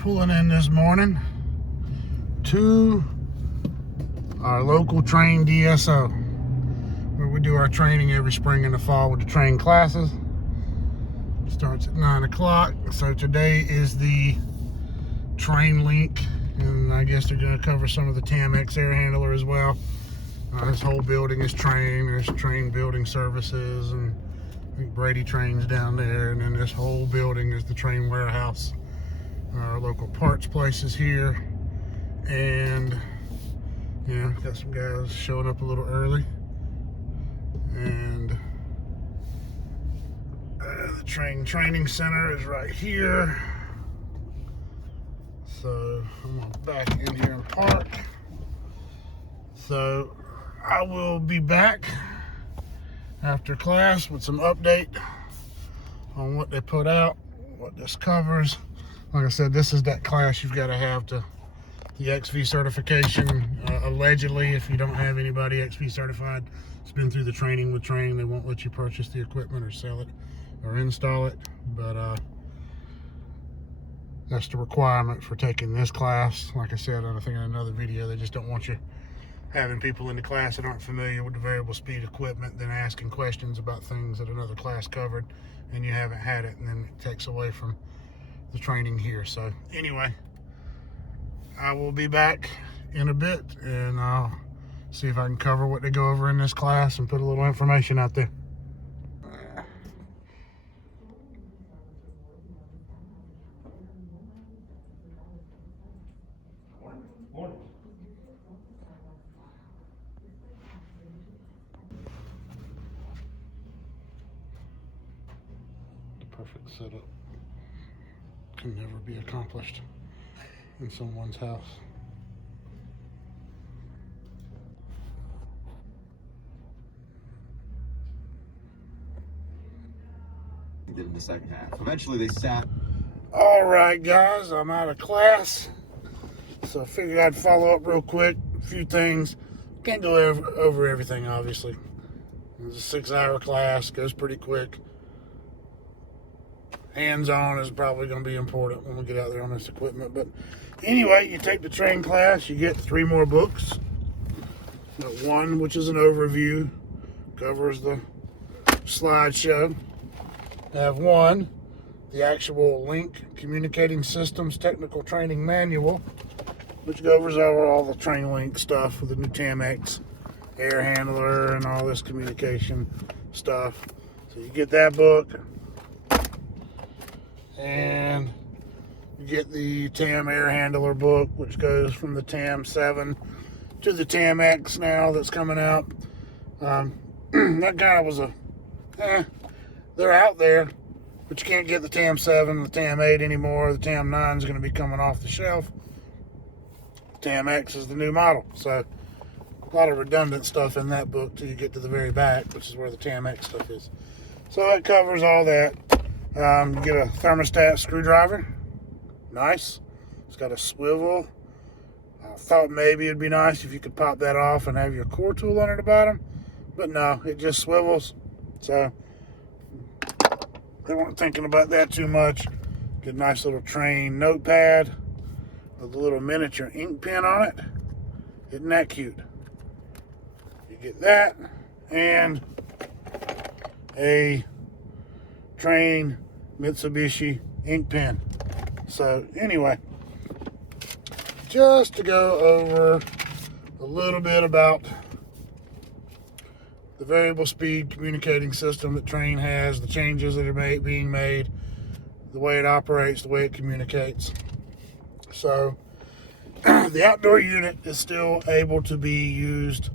pulling in this morning to our local Trane DSO, where we do our training every spring and the fall with the Trane classes. Starts at 9 o'clock. So today is the Trane Link, and I guess they're going to cover some of the TAMX air handler as well. This whole building is Trane. There's Trane Building Services, and I think Brady Trane's down there, and then this whole building is the Trane warehouse. Our local parts place is here, and yeah, got some guys showing up a little early, and the Trane Training Center is right here. So I'm gonna back in here and park. So I will be back after class with some update on what they put out, what this covers. Like I said, this is that class you've got to have to the XV certification. Allegedly, if you don't have anybody XV certified, it's been through the training with Trane, they won't let you purchase the equipment or sell it or install it. But that's the requirement for taking this class. Like I said, I think in another video, they just don't want you having people in the class that aren't familiar with the variable speed equipment, then asking questions about things that another class covered and you haven't had it, and then it takes away from the training here. So anyway, I will be back in a bit, and I'll see if I can cover what they go over in this class and put a little information out there. The perfect setup can never be accomplished in someone's house. Did in the second half. Eventually they sat. All right, guys, I'm out of class, so I figured I'd follow up real quick. A few things. Can't go over everything, obviously. It's a 6-hour class, goes pretty quick. Hands-on is probably going to be important when we get out there on this equipment. But anyway, you take the Trane class, you get 3 more books. One, which is an overview, covers the slideshow. Have one, the actual Link Communicating Systems Technical Training Manual, which covers over all the Trane Link stuff with the new TAMX air handler and all this communication stuff. So you get that book. And you get the TAM air handler book, which goes from the TAM 7 to the TAMX now that's coming out. That kind of was they're out there, but you can't get the TAM 7, the TAM 8 anymore. The TAM 9 is going to be coming off the shelf. TAMX is the new model. So a lot of redundant stuff in that book till you get to the very back, which is where the TAMX stuff is. So it covers all that. You get a thermostat screwdriver. Nice. It's got a swivel. I thought maybe it'd be nice if you could pop that off and have your core tool under the bottom, but no, it just swivels. So they weren't thinking about that too much. Get a nice little Trane notepad with a little miniature ink pen on it. Isn't that cute? You get that, and a Trane Mitsubishi ink pen. So anyway, just to go over a little bit about the variable speed communicating system that Trane has, the changes that are being made, the way it operates, the way it communicates. So the outdoor unit is still able to be used.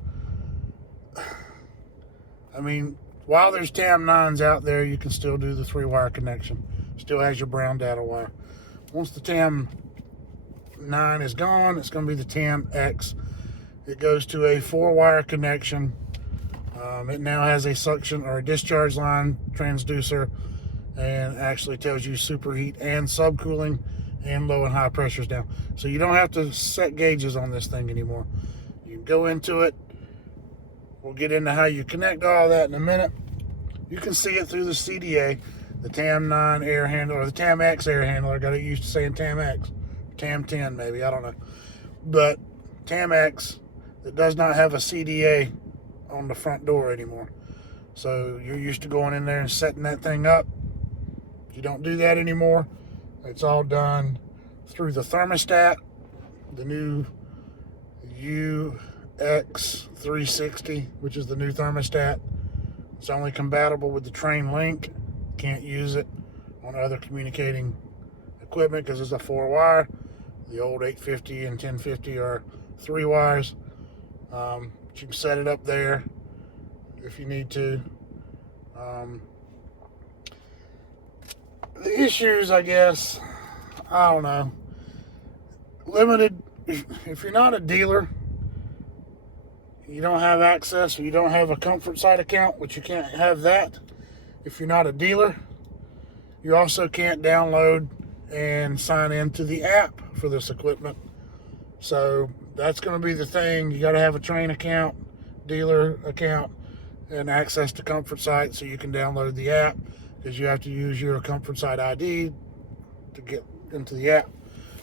I mean, while there's TAM 9s out there, you can still do the 3-wire connection. Still has your brown data wire. Once the TAM 9 is gone, it's going to be the TAMX. It goes to a 4-wire connection. It now has a suction or a discharge line transducer, and actually tells you superheat and subcooling and low and high pressures down. So you don't have to set gauges on this thing anymore. You can go into it. We'll get into how you connect all that in a minute. You can see it through the CDA, the TAM 9 air handler, or the TAMX air handler. I got it used to saying TAMX TAM 10 maybe, I don't know. But TAMX, it does not have a CDA on the front door anymore. So you're used to going in there and setting that thing up. You don't do that anymore. It's all done through the thermostat, the new UX360, which is the new thermostat. It's only compatible with the Train Link. Can't use it on other communicating equipment because it's a 4-wire. The old 850 and 1050 are 3 wires. You can set it up there if you need to. The issues, I guess, I don't know. Limited, if you're not a dealer, you don't have access, or you don't have a comfort site account, which you can't have that if you're not a dealer. You also can't download and sign into the app for this equipment. So that's going to be the thing. You got to have a Train account, dealer account, and access to comfort site so you can download the app, because you have to use your comfort site ID to get into the app.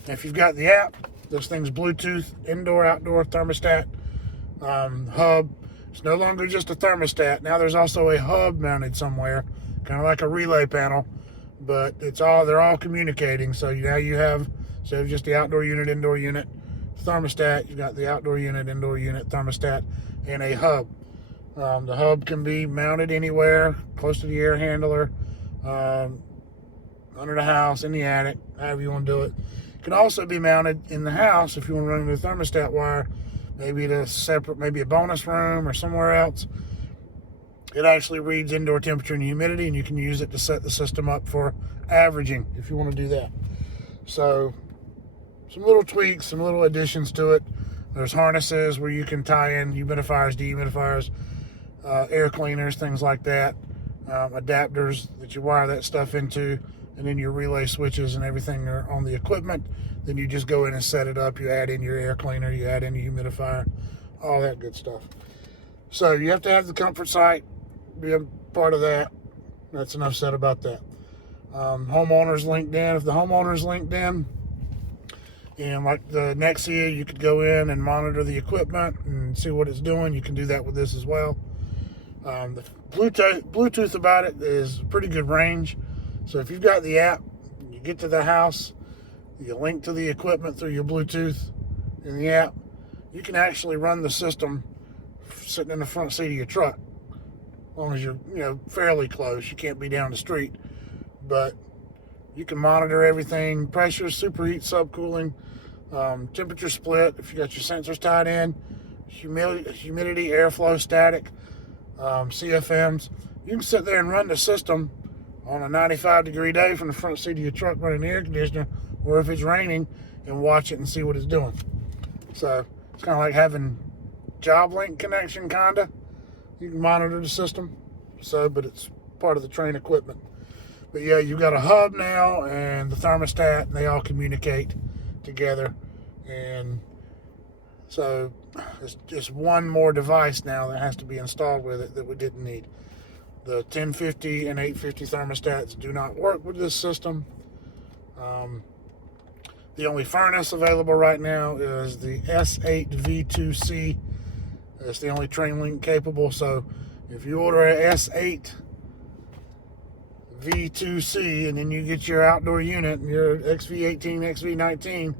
And if you've got the app, this thing's Bluetooth, indoor, outdoor thermostat hub. It's no longer just a thermostat. Now there's also a hub mounted somewhere, kind of like a relay panel, but they're all communicating. So now you have, instead of just the outdoor unit, indoor unit, thermostat, you've got the outdoor unit, indoor unit, thermostat, and a hub. The hub can be mounted anywhere, close to the air handler, under the house, in the attic, however you want to do it. It can also be mounted in the house if you want to run the thermostat wire, maybe to separate, maybe a bonus room or somewhere else. It actually reads indoor temperature and humidity, and you can use it to set the system up for averaging if you want to do that. So some little tweaks, some little additions to it. There's harnesses where you can tie in humidifiers, dehumidifiers, air cleaners, things like that. Adapters that you wire that stuff into, and then your relay switches and everything are on the equipment. Then you just go in and set it up. You add in your air cleaner, you add in your humidifier, all that good stuff. So you have to have the comfort site, be a part of that. That's enough said about that. Homeowners linked in. If the homeowner's linked in, and like the Nexia, you could go in and monitor the equipment and see what it's doing. You can do that with this as well. The Bluetooth about it is pretty good range. So if you've got the app, you get to the house, you link to the equipment through your Bluetooth in the app, you can actually run the system sitting in the front seat of your truck. As long as you're fairly close. You can't be down the street. But you can monitor everything: pressure, superheat, subcooling, temperature split, if you got your sensors tied in, humidity, airflow, static, CFMs. You can sit there and run the system on a 95-degree day from the front seat of your truck running the air conditioner, or if it's raining, and watch it and see what it's doing. So it's kind of like having job link connection, kinda. You can monitor the system, but it's part of the Train equipment. But yeah, you've got a hub now and the thermostat, and they all communicate together. And so it's just one more device now that has to be installed with it that we didn't need. The 1050 and 850 thermostats do not work with this system. The only furnace available right now is the S8 V2C. It's the only Train Link capable. So if you order a S8 V2C and then you get your outdoor unit and your XV18, XV19,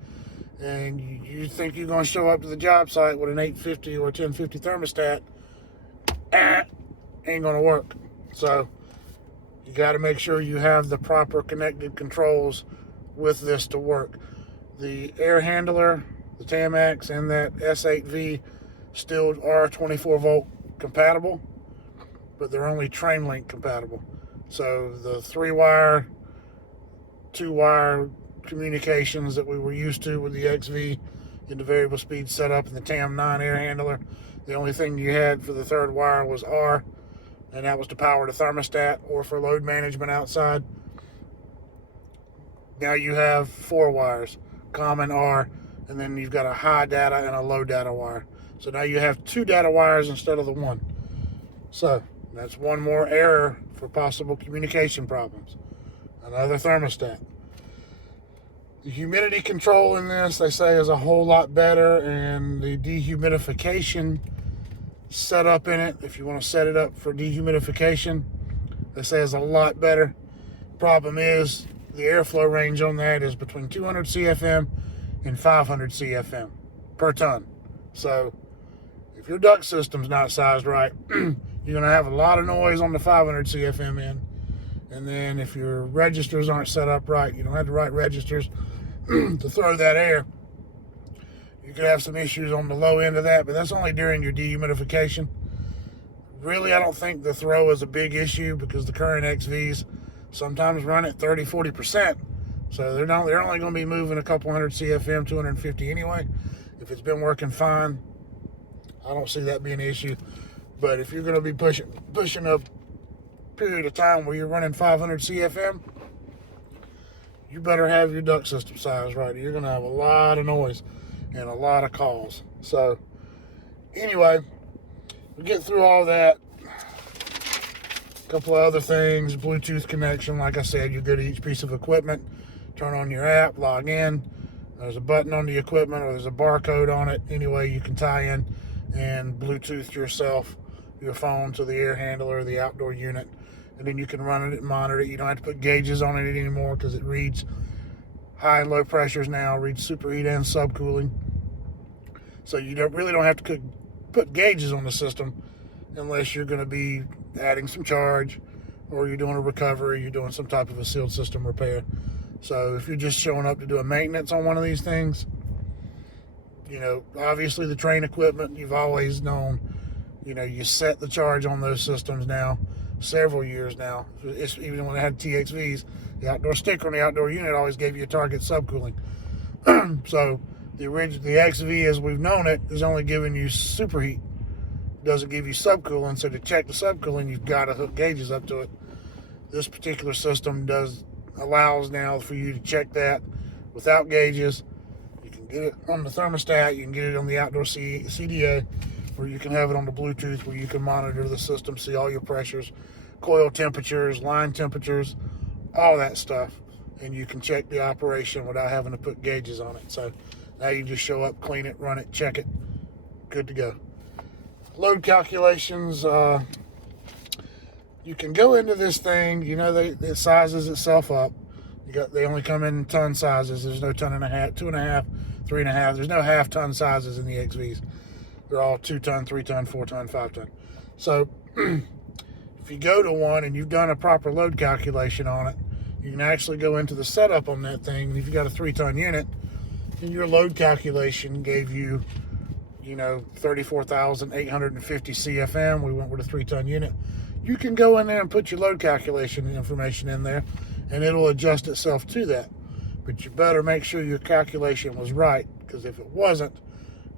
and you think you're going to show up to the job site with an 850 or 1050 thermostat, ain't going to work. So you got to make sure you have the proper connected controls with this to work. The air handler, the TAMX, and that S8V still are 24 volt compatible, but they're only Train Link compatible. So the 3-wire, 2-wire communications that we were used to with the XV in the variable speed setup and the TAM9 air handler, the only thing you had for the 3rd wire was R, and that was to power the thermostat or for load management outside. Now you have 4 wires, common R, and then you've got a high data and a low data wire. So now you have 2 data wires instead of the 1. So that's one more error for possible communication problems. Another thermostat. The humidity control in this, they say, is a whole lot better, and the dehumidification setup in it, if you want to set it up for dehumidification, they say is a lot better. Problem is, the airflow range on that is between 200 CFM and 500 CFM per ton. So if your duct system's not sized right, you're going to have a lot of noise on the 500 CFM end. And then if your registers aren't set up right, you don't have the right registers to throw that air, you could have some issues on the low end of that, but that's only during your dehumidification. Really, I don't think the throw is a big issue because the current XVs sometimes run at 30-40%. So they're only going to be moving a couple hundred CFM, 250 anyway. If it's been working fine, I don't see that being an issue. But if you're going to be pushing a period of time where you're running 500 CFM, you better have your duct system size right. You're going to have a lot of noise and a lot of calls. So anyway, we get through all that. A couple of other things, Bluetooth connection. Like I said, you go to each piece of equipment, turn on your app, log in. There's a button on the equipment, or there's a barcode on it. Anyway, you can tie in and Bluetooth yourself, your phone, to the air handler or the outdoor unit. And then you can run it and monitor it. You don't have to put gauges on it anymore because it reads high and low pressures now, reads superheat and subcooling. So you really don't have to put gauges on the system unless you're going to be adding some charge, or you're doing a recovery, you're doing some type of a sealed system repair. So if you're just showing up to do a maintenance on one of these things, obviously the Trane equipment, you've always known, you set the charge on those systems now, several years now. It's, even when I had TXVs, the outdoor sticker on the outdoor unit always gave you a target subcooling. So the XV, as we've known it, is only giving you superheat. Doesn't give you subcooling. So to check the subcooling, you've got to hook gauges up to it. This particular system allows now for you to check that without gauges. You can get it on the thermostat, you can get it on the outdoor CDA, or you can have it on the Bluetooth where you can monitor the system, see all your pressures, coil temperatures, line temperatures, all that stuff. And you can check the operation without having to put gauges on it. So now you just show up, clean it, run it, check it, good to go. Load calculations, you can go into this thing, it sizes itself up. They only come in ton sizes. There's no ton and a half, 2.5, 3.5. There's no half ton sizes in the XVs. They're all 2 ton, 3 ton, 4 ton, 5 ton. So if you go to one and you've done a proper load calculation on it, you can actually go into the setup on that thing. And if you've got a 3 ton unit, and your load calculation gave you, 34,850 CFM, we went with a 3 ton unit. You can go in there and put your load calculation information in there, and it'll adjust itself to that. But you better make sure your calculation was right, because if it wasn't,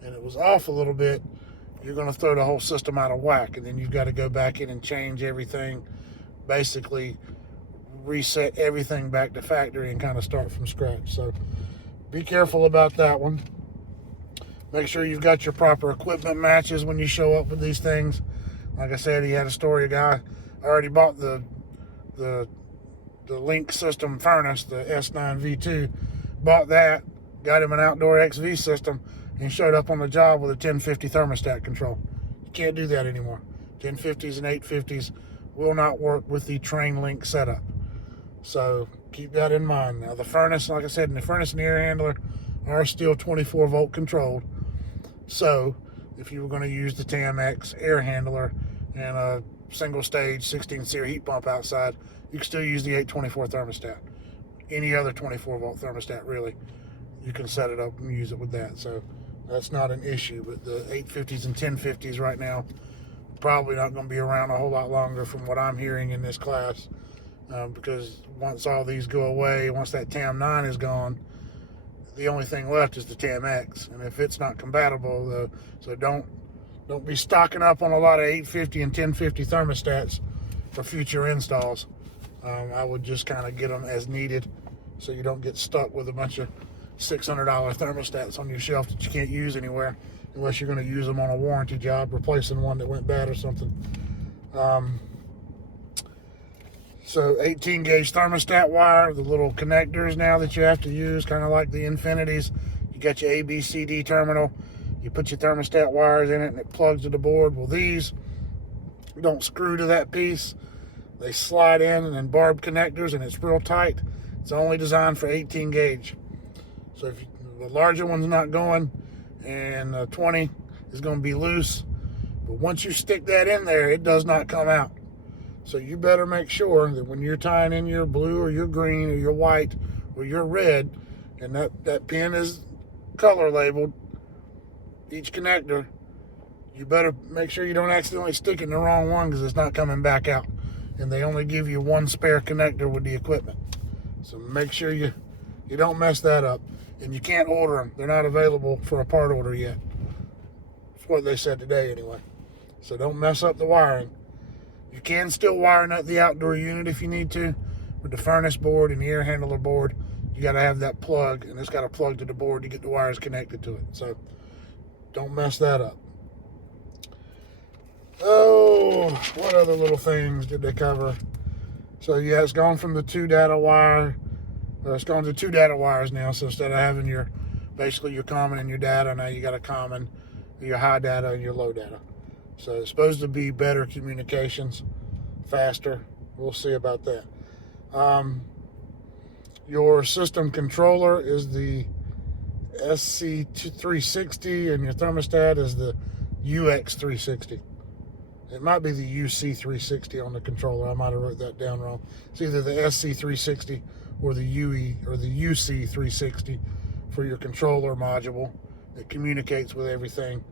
and it was off a little bit, you're going to throw the whole system out of whack, and then you've got to go back in and change everything, basically reset everything back to factory and kind of start from scratch. So be careful about that one. Make sure you've got your proper equipment matches when you show up with these things. Like I said, he had a story, a guy already bought the Link system furnace, the S9 V2, bought that, got him an outdoor XV system, and showed up on the job with a 1050 thermostat control. You can't do that anymore. 1050s and 850s will not work with the Trane Link setup. So keep that in mind. Now the furnace, like I said, the furnace and the air handler are still 24 volt controlled. So if you were going to use the TAMX air handler and a single stage 16 SEER heat pump outside, you can still use the 824 thermostat. Any other 24 volt thermostat, really, you can set it up and use it with that. So that's not an issue. But the 850s and 1050s right now, probably not going to be around a whole lot longer from what I'm hearing in this class, because once all these go away, once that TAM9 is gone, the only thing left is the TAMX, and if it's not compatible, so don't be stocking up on a lot of 850 and 1050 thermostats for future installs. I would just kind of get them as needed, so you don't get stuck with a bunch of $600 thermostats on your shelf that you can't use anywhere, unless you're going to use them on a warranty job, replacing one that went bad or something. So 18 gauge thermostat wire, the little connectors now that you have to use, kind of like the Infinities. You got your ABCD terminal. You put your thermostat wires in it and it plugs to the board. Well, these don't screw to that piece. They slide in and then barb connectors, and it's real tight. It's only designed for 18 gauge. So if the larger one's not going, and 20 is going to be loose. But once you stick that in there, it does not come out. So you better make sure that when you're tying in your blue or your green or your white or your red, and that pin is color labeled, each connector, you better make sure you don't accidentally stick it in the wrong one, because it's not coming back out. And they only give you one spare connector with the equipment. So make sure you don't mess that up. And you can't order them. They're not available for a part order yet. That's what they said today anyway. So don't mess up the wiring. You can still wire nut the outdoor unit if you need to. With the furnace board and the air handler board, you got to have that plug, and it's got to plug to the board to get the wires connected to it. So don't mess that up. Oh, what other little things did they cover? So yeah, it's gone from the 2 data wire. It's gone to 2 data wires now. So instead of having basically your common and your data, now you got a common, your high data and your low data. So it's supposed to be better communications, faster. We'll see about that. Your system controller is the SC360, and your thermostat is the UX360. It might be the UC360 on the controller. I might have wrote that down wrong. It's either the SC360 or the UE or the UC360 for your controller module that communicates with everything.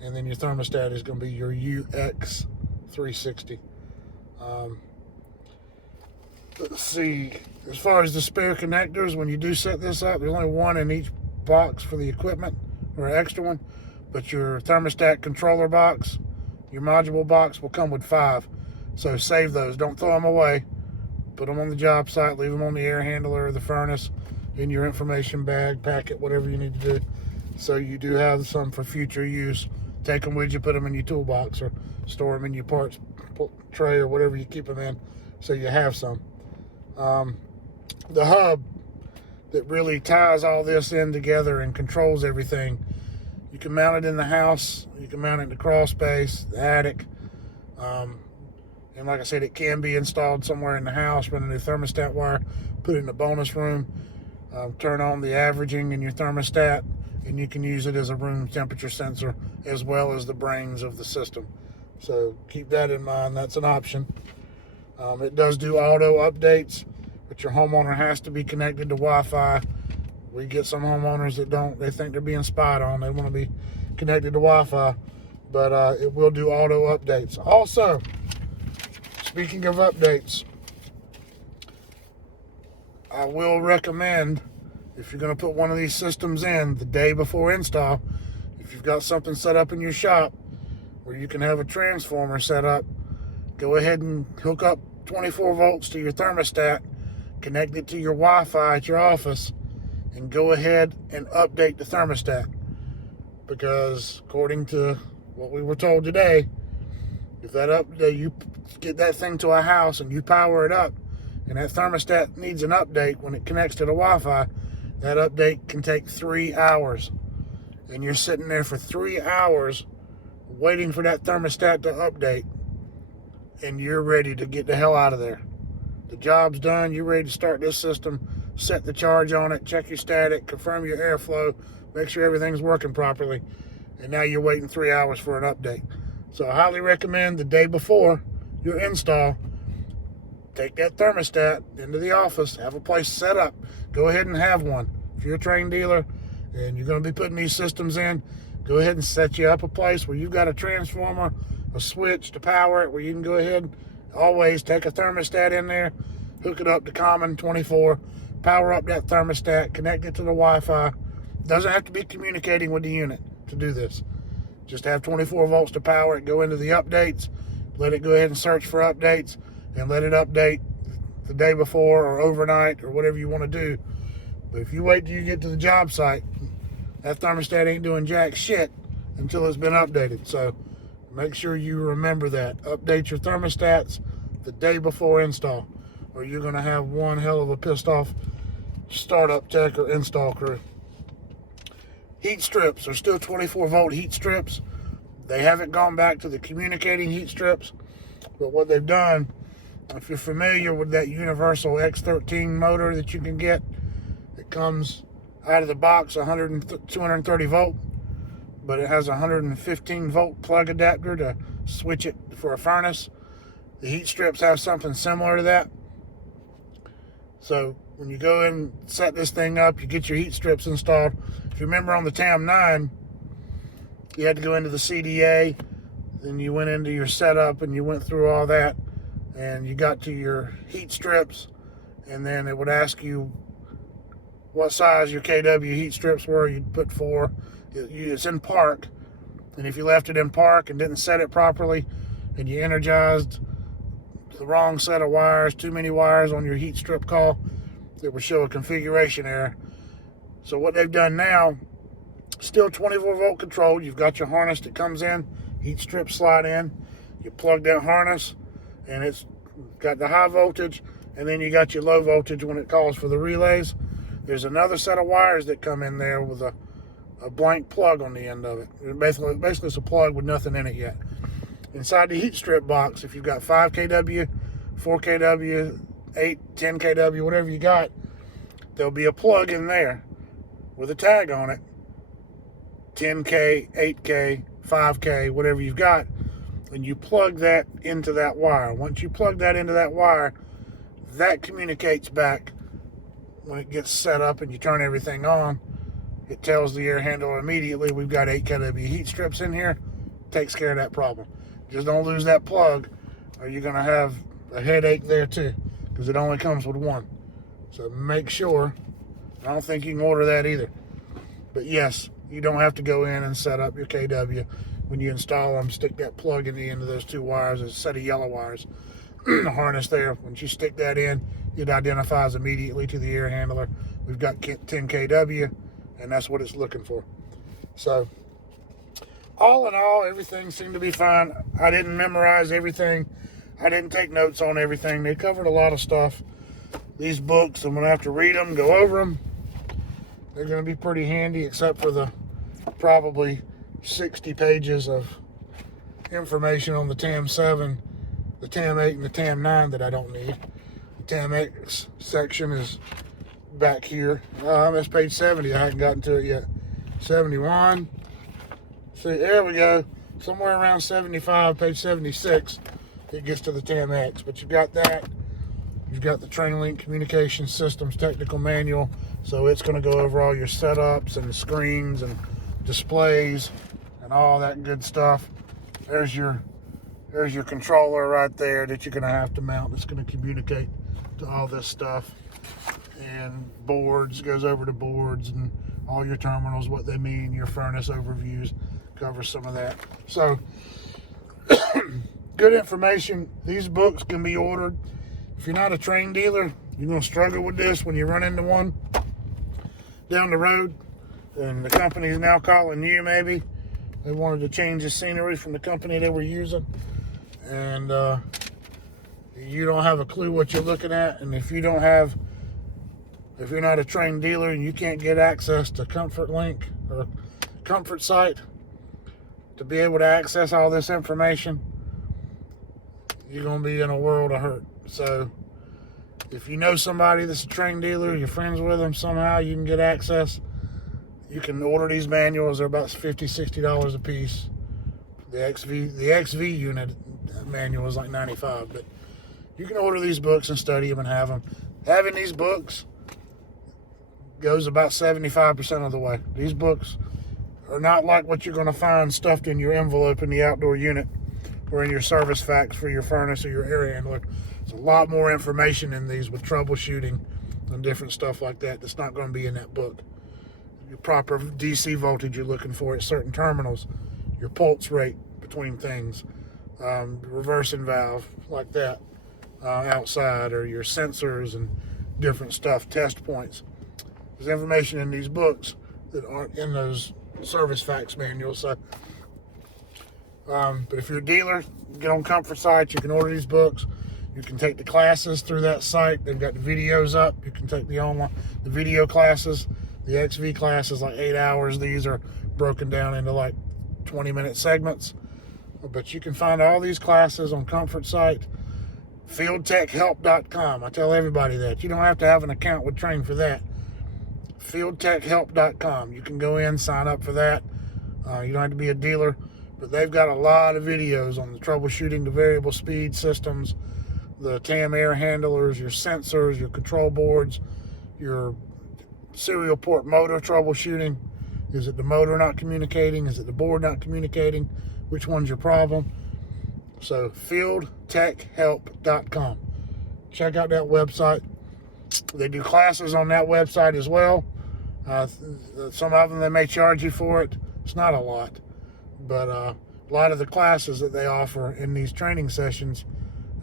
And then your thermostat is going to be your UX360. Let's see. As far as the spare connectors, when you do set this up, there's only one in each box for the equipment, or an extra one. But your thermostat controller box, your module box, will come with 5. So save those. Don't throw them away. Put them on the job site. Leave them on the air handler or the furnace, in your information bag, packet, whatever you need to do. So you do have some for future use. Take them with you, put them in your toolbox, or store them in your parts tray or whatever you keep them in, so you have some. The hub that really ties all this in together and controls everything, you can mount it in the house, you can mount it in the crawl space, the attic, and like I said, it can be installed somewhere in the house. Run a new thermostat wire, put it in the bonus room, turn on the averaging in your thermostat, and you can use it as a room temperature sensor as well as the brains of the system. So keep that in mind. That's an option. It does do auto updates, but your homeowner has to be connected to Wi-Fi. We get some homeowners that don't. They think they're being spied on. They want to be connected to Wi-Fi, but it will do auto updates. Also, speaking of updates, I will recommend, if you're going to put one of these systems in the day before install, if you've got something set up in your shop where you can have a transformer set up, go ahead and hook up 24 volts to your thermostat, connect it to your Wi-Fi at your office, and go ahead and update the thermostat. Because according to what we were told today, if you get that thing to a house and you power it up, and that thermostat needs an update when it connects to the Wi-Fi, that update can take 3 hours. And you're sitting there for 3 hours waiting for that thermostat to update, and you're ready to get the hell out of there. The job's done. You're ready to start this system, set the charge on it, check your static, confirm your airflow, make sure everything's working properly, and now you're waiting 3 hours for an update. So I highly recommend the day before your install, take that thermostat into the office, have a place set up. Go ahead and have one. If you're a Trane dealer and you're going to be putting these systems in, go ahead and set you up a place where you've got a transformer, a switch to power it, where you can go ahead and always take a thermostat in there, hook it up to common 24, power up that thermostat, connect it to the Wi-Fi. Doesn't have to be communicating with the unit to do this. Just have 24 volts to power it, go into the updates, let it go ahead and search for updates, and let it update the day before or overnight or whatever you want to do. But if you wait till you get to the job site, that thermostat ain't doing jack shit until it's been updated. So make sure you remember that. Update your thermostats the day before install. or you're going to have one hell of a pissed off startup tech or install crew. Heat strips are still 24 volt heat strips. They haven't gone back to the communicating heat strips, but what they've done, if you're familiar with that universal X13 motor that you can get, it comes out of the box 230 volt, but it has a 115 volt plug adapter to switch it for a furnace. The heat strips have something similar to that. So when you go in and set this thing up, you get your heat strips installed. If you remember on the TAM9, you had to go into the CDA, then you went into your setup and you went through all that, and you got to your heat strips, and then it would ask you what size your KW heat strips were. You'd put 4. It's in park, and if you left it in park and didn't set it properly, and you energized the wrong set of wires, too many wires on your heat strip call, it would show a configuration error. So what they've done now, still 24 volt control. You've got your harness that comes in, heat strip slide in, you plug that harness, and it's got the high voltage, and then you got your low voltage when it calls for the relays. There's another set of wires that come in there with a blank plug on the end of it. Basically it's a plug with nothing in it yet. Inside the heat strip box, if you've got 5 kW, 4 kW, 8, 10 kW, whatever you got, there'll be a plug in there with a tag on it. 10K, 8K, 5K, whatever you've got, and you plug that into that wire. Once you plug that into that wire, that communicates back when it gets set up and you turn everything on. It tells the air handler immediately, we've got 8 kW heat strips in here. Takes care of that problem. Just don't lose that plug, or you're going to have a headache there too, because it only comes with one. So make sure. I don't think you can order that either. But yes, you don't have to go in and set up your KW. When you install them, stick that plug in the end of those 2 wires, a set of yellow wires, the harness there. Once you stick that in, it identifies immediately to the air handler. We've got 10 kW, and that's what it's looking for. So all in all, everything seemed to be fine. I didn't memorize everything. I didn't take notes on everything. They covered a lot of stuff. These books, I'm going to have to read them, go over them. They're going to be pretty handy, except for the probably 60 pages of information on the TAM7, the TAM8, and the TAM9 that I don't need. The TAMX section is back here. That's page 70. I haven't gotten to it yet. 71. See, there we go. Somewhere around 75, page 76, it gets to the TAMX. But you've got that. You've got the Train Link Communication Systems Technical Manual. So it's going to go over all your setups and screens and displays and all that good stuff. There's your controller right there that you're going to have to mount. It's going to communicate to all this stuff. And boards, goes over to boards and all your terminals, what they mean, your furnace overviews, covers some of that. So good information. These books can be ordered. If you're not a Trane dealer, you're going to struggle with this when you run into one down the road, and the company is now calling you. Maybe they wanted to change the scenery from the company they were using, and you don't have a clue what you're looking at. And if you're not a Trane dealer and you can't get access to Comfort Link or Comfort Site to be able to access all this information, you're going to be in a world of hurt. So if you know somebody that's a Trane dealer, you're friends with them somehow, you can get access. You can order these manuals. They're about $50, $60 a piece. The XV unit manual is like $95, but you can order these books and study them and have them. Having these books goes about 75% of the way. These books are not like what you're going to find stuffed in your envelope in the outdoor unit or in your service facts for your furnace or your air handler. There's a lot more information in these with troubleshooting and different stuff like that that's not going to be in that book. Your proper DC voltage you're looking for at certain terminals, your pulse rate between things, reversing valve like that outside, or your sensors and different stuff, test points. There's information in these books that aren't in those service facts manuals. So, but if you're a dealer, get on Comfort Site. You can order these books. You can take the classes through that site. They've got the videos up. You can take the video classes. The XV class is like 8 hours. These are broken down into like 20-minute segments. But you can find all these classes on Comfort site, fieldtechhelp.com. I tell everybody that. You don't have to have an account with Trane for that. fieldtechhelp.com. You can go in, sign up for that. You don't have to be a dealer, but they've got a lot of videos on the troubleshooting the variable speed systems, the TAM air handlers, your sensors, your control boards, your serial port motor troubleshooting. Is it the motor not communicating? Is it the board not communicating? Which one's your problem? So fieldtechhelp.com. Check out that website. They do classes on that website as well. Some of them they may charge you for it. It's not a lot, but a lot of the classes that they offer in these training sessions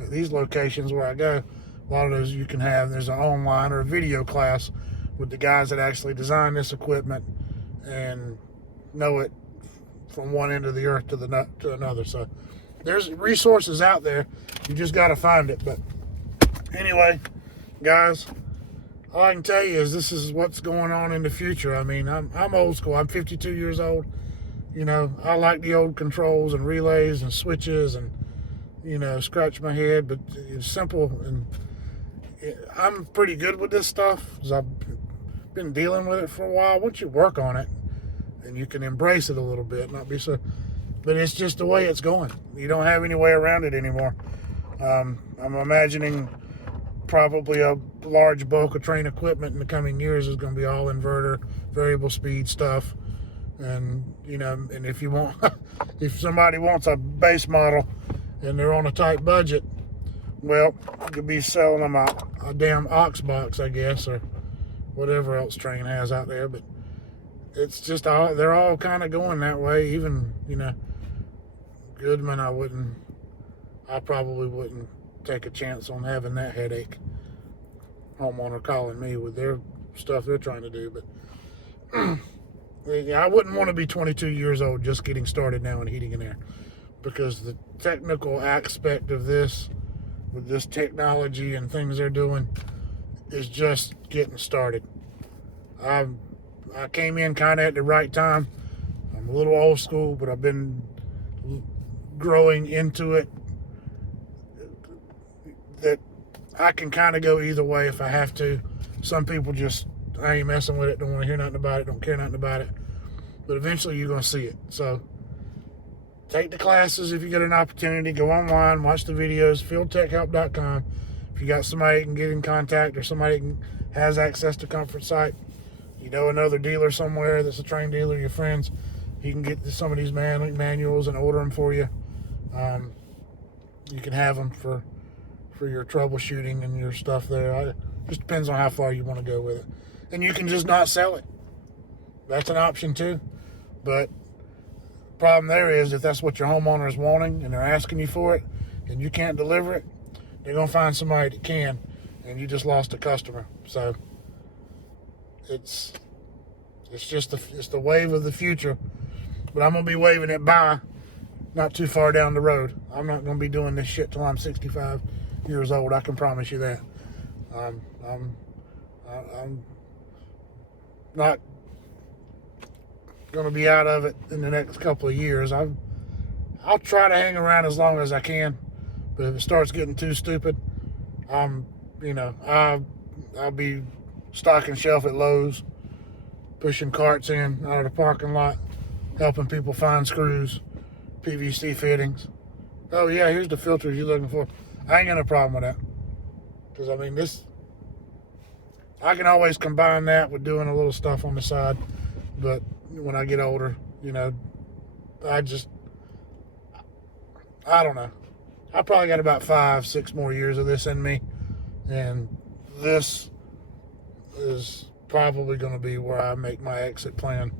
at these locations where I go, a lot of those you can have. There's an online or a video class with the guys that actually design this equipment and know it from one end of the earth to another. So there's resources out there. You just got to find it. But anyway, guys, all I can tell you is this is what's going on in the future. I mean, I'm old school. I'm 52 years old. You know, I like the old controls and relays and switches and, you know, scratch my head. But it's simple, and I'm pretty good with this stuff because I've been dealing with it for a while. Once you work on it and you can embrace it a little bit, not be so, but it's just the way it's going. You don't have any way around it anymore. I'm imagining probably a large bulk of Trane equipment in the coming years is going to be all inverter, variable speed stuff. And, you know, and if you want, if somebody wants a base model and they're on a tight budget, well, you could be selling them a damn aux box, I guess, or whatever else Trane has out there. But it's just they're all kind of going that way. Even, you know, Goodman, I probably wouldn't take a chance on having that headache. Homeowner calling me with their stuff they're trying to do. But I wouldn't want to be 22 years old just getting started now in heating and air, because the technical aspect of this, with this technology and things they're doing, is just getting started. I came in kind of at the right time. I'm a little old school, but I've been growing into it, that I can kind of go either way if I have to. Some people just, I ain't messing with it, don't want to hear nothing about it, don't care nothing about it. But eventually you're going to see it. So take the classes if you get an opportunity. Go online, watch the videos, fieldtechhelp.com. If you got somebody that can get in contact or somebody that has access to Comfort site, you know another dealer somewhere that's a Trane dealer, your friends, you can get some of these manuals and order them for you. You can have them for your troubleshooting and your stuff there. It just depends on how far you want to go with it. And you can just not sell it. That's an option too. But the problem there is, if that's what your homeowner is wanting and they're asking you for it and you can't deliver it, they're going to find somebody that can, and you just lost a customer. So it's just the wave of the future. But I'm going to be waving it by not too far down the road. I'm not going to be doing this shit till I'm 65 years old. I can promise you that. I'm not going to be out of it in the next couple of years. I'll try to hang around as long as I can, but if it starts getting too stupid, I'll be stocking shelf at Lowe's, pushing carts in out of the parking lot, helping people find screws, PVC fittings. Oh yeah, here's the filters you're looking for. I ain't got no problem with that, because I mean, I can always combine that with doing a little stuff on the side. But when I get older, you know, I don't know. I probably got about 5-6 more years of this in me, and this is probably going to be where I make my exit plan.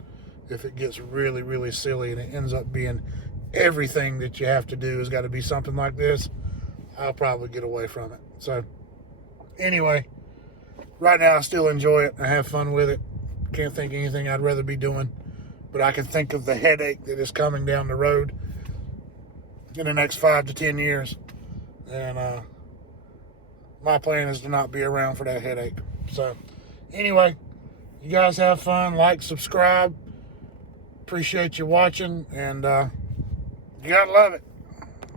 If it gets really, really silly and it ends up being everything that you have to do has got to be something like this, I'll probably get away from it. So anyway, right now I still enjoy it. I have fun with it. Can't think of anything I'd rather be doing, but I can think of the headache that is coming down the road in the next 5 to 10 years. And my plan is to not be around for that headache. So anyway, you guys have fun. Like, subscribe. Appreciate you watching, and you gotta love it.